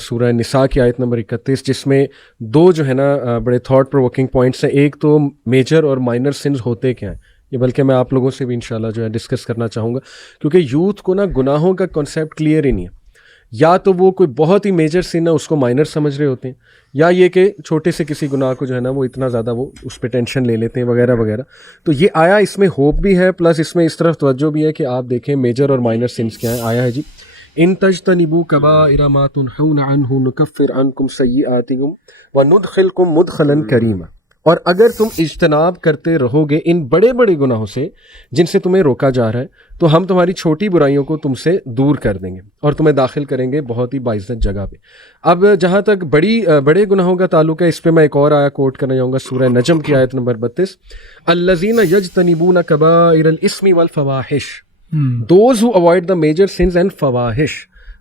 سورہ نساء کی آیت نمبر 31 جس میں دو جو ہے نا بڑے تھاٹ پرووکنگ پوائنٹس ہیں. ایک تو میجر اور مائنر سنز ہوتے کیا ہیں, یہ بلکہ میں آپ لوگوں سے بھی انشاءاللہ جو ہے ڈسکس کرنا چاہوں گا, کیونکہ یوتھ کو نا گناہوں کا کنسیپٹ کلیئر ہی نہیں ہے. یا تو وہ کوئی بہت ہی میجر سن ہے اس کو مائنر سمجھ رہے ہوتے ہیں, یا یہ کہ چھوٹے سے کسی گناہ کو جو ہے نا وہ اتنا زیادہ وہ اس پہ ٹینشن لے لیتے ہیں وغیرہ وغیرہ. تو یہ آیا اس میں ہوپ بھی ہے, پلس اس میں اس طرف توجہ بھی ہے کہ آپ دیکھیں میجر اور مائنر سنز کیا ہیں. آیا ہے جی ان تجتنبوا کبائر ما تنہون عنہ نکفر عنکم سیئاتکم وندخلکم مدخلا کریما. اور اگر تم اجتناب کرتے رہو گے ان بڑے بڑے گناہوں سے جن سے تمہیں روکا جا رہا ہے, تو ہم تمہاری چھوٹی برائیوں کو تم سے دور کر دیں گے اور تمہیں داخل کریں گے بہت ہی باعزت جگہ پہ. اب جہاں تک بڑے گناہوں کا تعلق ہے, اس پہ میں ایک اور آیا کوٹ کرنا چاہوں گا, سورہ نجم کی آیت نمبر 32, الذین یجتنبون کبائر الاسم والفواحش, those who avoid the major sins and فواحش.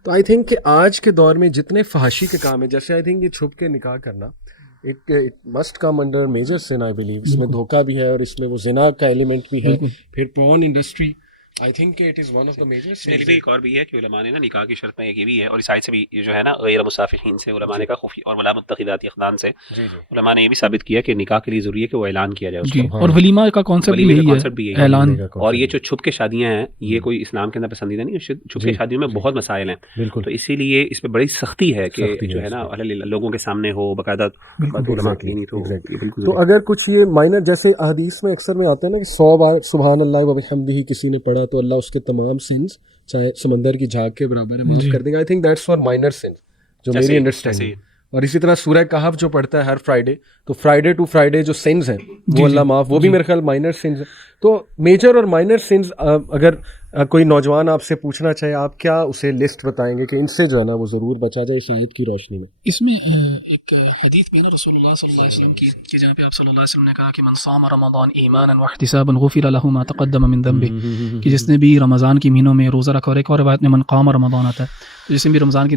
تو آئی تھنک کہ آج کے دور میں جتنے فحاشی کے کام ہیں, جیسے آئی تھنک یہ چھپ کے نکاح کرنا, it must come under major sin I believe. اس میں دھوکہ بھی ہے اور اس میں وہ زنا کا ایلیمنٹ بھی ہے. پھر پورن انڈسٹری آئی تھنک کہ it is one of the major sin. ایک اور بھی ہے کہ علماء نے نا نکاح کی شرط میں ایک یہ بھی ہے, اور اس آیت سے بھی جو ہے نا غیر مصافحین سے علماء نے کہا خفی اور ولا متخذات اخدان سے علماء نے یہ بھی ثابت کیا کہ نکاح کے لیے ضروری ہے کہ وہ اعلان کیا جائے اس کو. اور ولیمہ کا کانسیپٹ بھی یہی ہے, اعلان. اور یہ جو چھپ کے شادیاں ہیں یہ کوئی اسلام کے اندر پسندیدہ نہیں ہے. چھپ کے شادیوں میں بہت مسائل ہیں, تو اسی لیے اس پہ بڑی سختی ہے کہ جو ہے نا لوگوں کے سامنے ہو باقاعدہ. تو اگر کچھ یہ مائنر جیسے احادیث میں اکثر میں آتا ہے نا کہ 100 بار سبحان اللہ و بحمدہ کسی نے پڑھا تو اللہ اس کے تمام سنز چاہے سمندر کی جھاگ کے برابر ہے معاف کر دیں گے. I think that's for minor sins جو میری انڈرسٹینڈنگ. اور اسی طرح سورہ کہف جو پڑھتا ہے ہر فرائیڈے, تو فرائیڈے ٹو فرائیڈے جو سنز ہیں وہ اللہ معاف, وہ بھی میرے خیال مائنر سنز ہیں. تو میجر اور مائنر سنز اگر کوئی نوجوان آپ سے پوچھنا چاہے, آپ کیا اسے لسٹ بتائیں گے کہ ان سے جو ہے نا وہ ضرور بچا جائے اس آیت کی روشنی میں؟ اس میں ایک حدیث بھی نا رسول اللہ صلی اللہ علیہ وسلم کی کہ جہاں پہ آپ صلی اللہ علیہ وسلم نے کہا کہ من صام رمضان ایمانا واحتسابا غفر له ما تقدم من ذنبه, کہ جس نے بھی رمضان کے مہینوں میں روزہ رکھا, اور ایک اور روایت میں من قام رمضان آتا ہے, تو جس نے بھی رمضان کے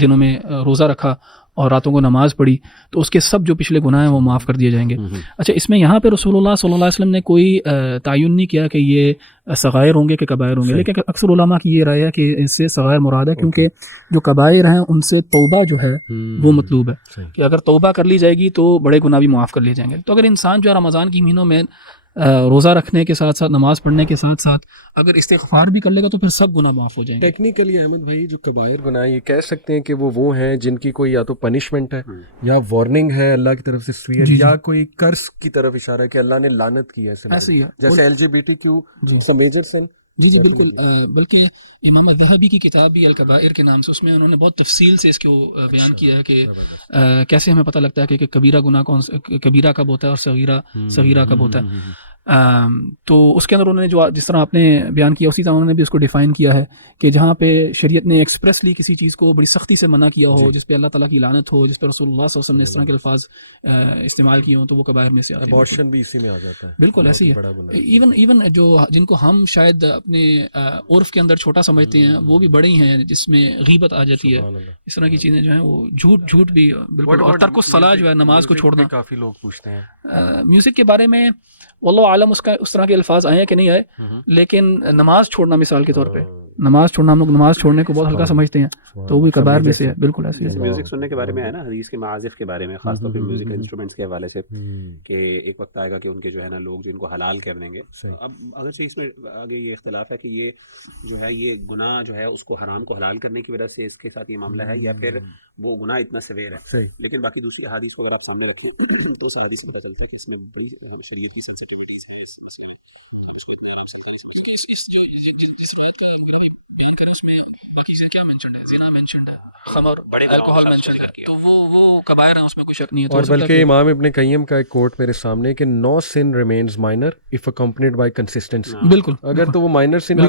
دنوں میں روزہ رکھا اور راتوں کو نماز پڑھی تو اس کے سب جو پچھلے گناہ ہیں وہ معاف کر دیے جائیں گے. اچھا, اس میں یہاں پہ رسول اللہ صلی اللہ علیہ وسلم نے کوئی تعین نہیں کیا کہ یہ صغائر ہوں گے کہ کبائر ہوں گے, لیکن اکثر علماء کی یہ رائے ہے کہ اس سے صغائر مراد ہے, کیونکہ جو کبائر ہیں ان سے توبہ جو ہے وہ مطلوب ہے, کہ اگر توبہ کر لی جائے گی تو بڑے گناہ بھی معاف کر لیے جائیں گے. تو اگر انسان جو ہے رمضان کی مہینوں میں روزہ رکھنے کے ساتھ ساتھ نماز پڑھنے کے ساتھ ساتھ اگر استغفار بھی کر لے گا تو پھر سب گناہ معاف ہو جائیں گے. ٹیکنیکلی احمد بھائی جو کبائر گناہ یہ کہہ سکتے ہیں کہ وہ ہیں جن کی کوئی یا تو پنشمنٹ ہے یا وارننگ ہے اللہ کی طرف سے, یا کوئی قرض کی طرف اشارہ ہے کہ اللہ نے لعنت کی ہے, جیسے LGBT میجر سن. جی بالکل. بلکہ امام الذہبی کی کتاب بھی الکبائر کے نام سے, اس میں انہوں نے بہت تفصیل سے اس کو بیان کیا ہے کہ کیسے ہمیں پتہ لگتا ہے کہ کبیرہ گناہ کبیرہ کب ہوتا ہے اور صغیرہ کب ہوتا ہے. تو اس کے اندر انہوں نے جو جس طرح آپ نے بیان کیا اسی طرح انہوں نے بھی اس کو ڈیفائن کیا ہے کہ جہاں پہ شریعت نے ایکسپریسلی کسی چیز کو بڑی سختی سے منع کیا ہو, جس پہ اللہ تعالیٰ کی لعنت ہو, جس پہ رسول اللہ صلی اللہ علیہ وسلم نے اس طرح کے الفاظ استعمال کیے ہوں, تو وہ کبائر میں سے آتے ہیں. ابارشن بھی اسی میں آ جاتا ہے. بالکل ایسے ہی ہے. ایون جو جن کو ہم شاید اپنے عرف کے اندر چھوٹا سمجھتے ہیں وہ بھی بڑے ہی ہیں, جس میں غیبت آ جاتی ہے, اس طرح کی چیزیں جو ہیں وہ جھوٹ بھی بالکل. اور ترک الصلاۃ جو ہے نماز کو چھوڑنا. کافی لوگ پوچھتے ہیں میوزک کے بارے میں واللہ عالم اس طرح کے الفاظ آئے ہیں کہ نہیں آئے, لیکن نماز چھوڑنا مثال کے طور پہ, نماز چھوڑنا, ہم لوگ نماز چھوڑنے کو بہت ہلکا سمجھتے ہیں, تو وہ بھی کبائر میں سے ہے. بالکل ایسے ہی. میوزک سننے کے بارے میں ہے نا حدیث کے معازف کے بارے میں, خاص طور پہ میوزک انسٹرومنٹس کے حوالے سے, کہ ایک وقت آئے گا کہ ان کے جو ہے نا لوگ جو ان کو حلال کر دیں گے. اب اگرچہ اس میں آگے یہ اختلاف ہے کہ یہ جو ہے یہ گناہ جو ہے اس کو حرام کو حلال کرنے کی وجہ سے اس کے ساتھ یہ معاملہ ہے, یا پھر وہ گناہ اتنا سویر ہے. لیکن باقی دوسری احادیث کو اگر آپ سامنے رکھیں تو اس حدیث سے پتہ چلتا ہے کہ اس میں بڑی شریعت کی سینسٹیوٹیز ہیں اس مسئلے میں, مطلب اس کو اتنے آرام سے خالی سمجھ کہ اس جو جس روایت کا بیان کریں اس میں باقی سے کیا مینشنڈ ہے, زنا مینشنڈ ہے, خمر, الکوہل مینشنڈ ہے, تو وہ کبائر ہیں, اس میں کوئی شک نہیں ہے. اور بلکہ امام ابن قیم کا ایک کوٹ میرے سامنے کہ no sin remains minor if accompanied by consistency. بالکل, اگر تو وہ مائنر سن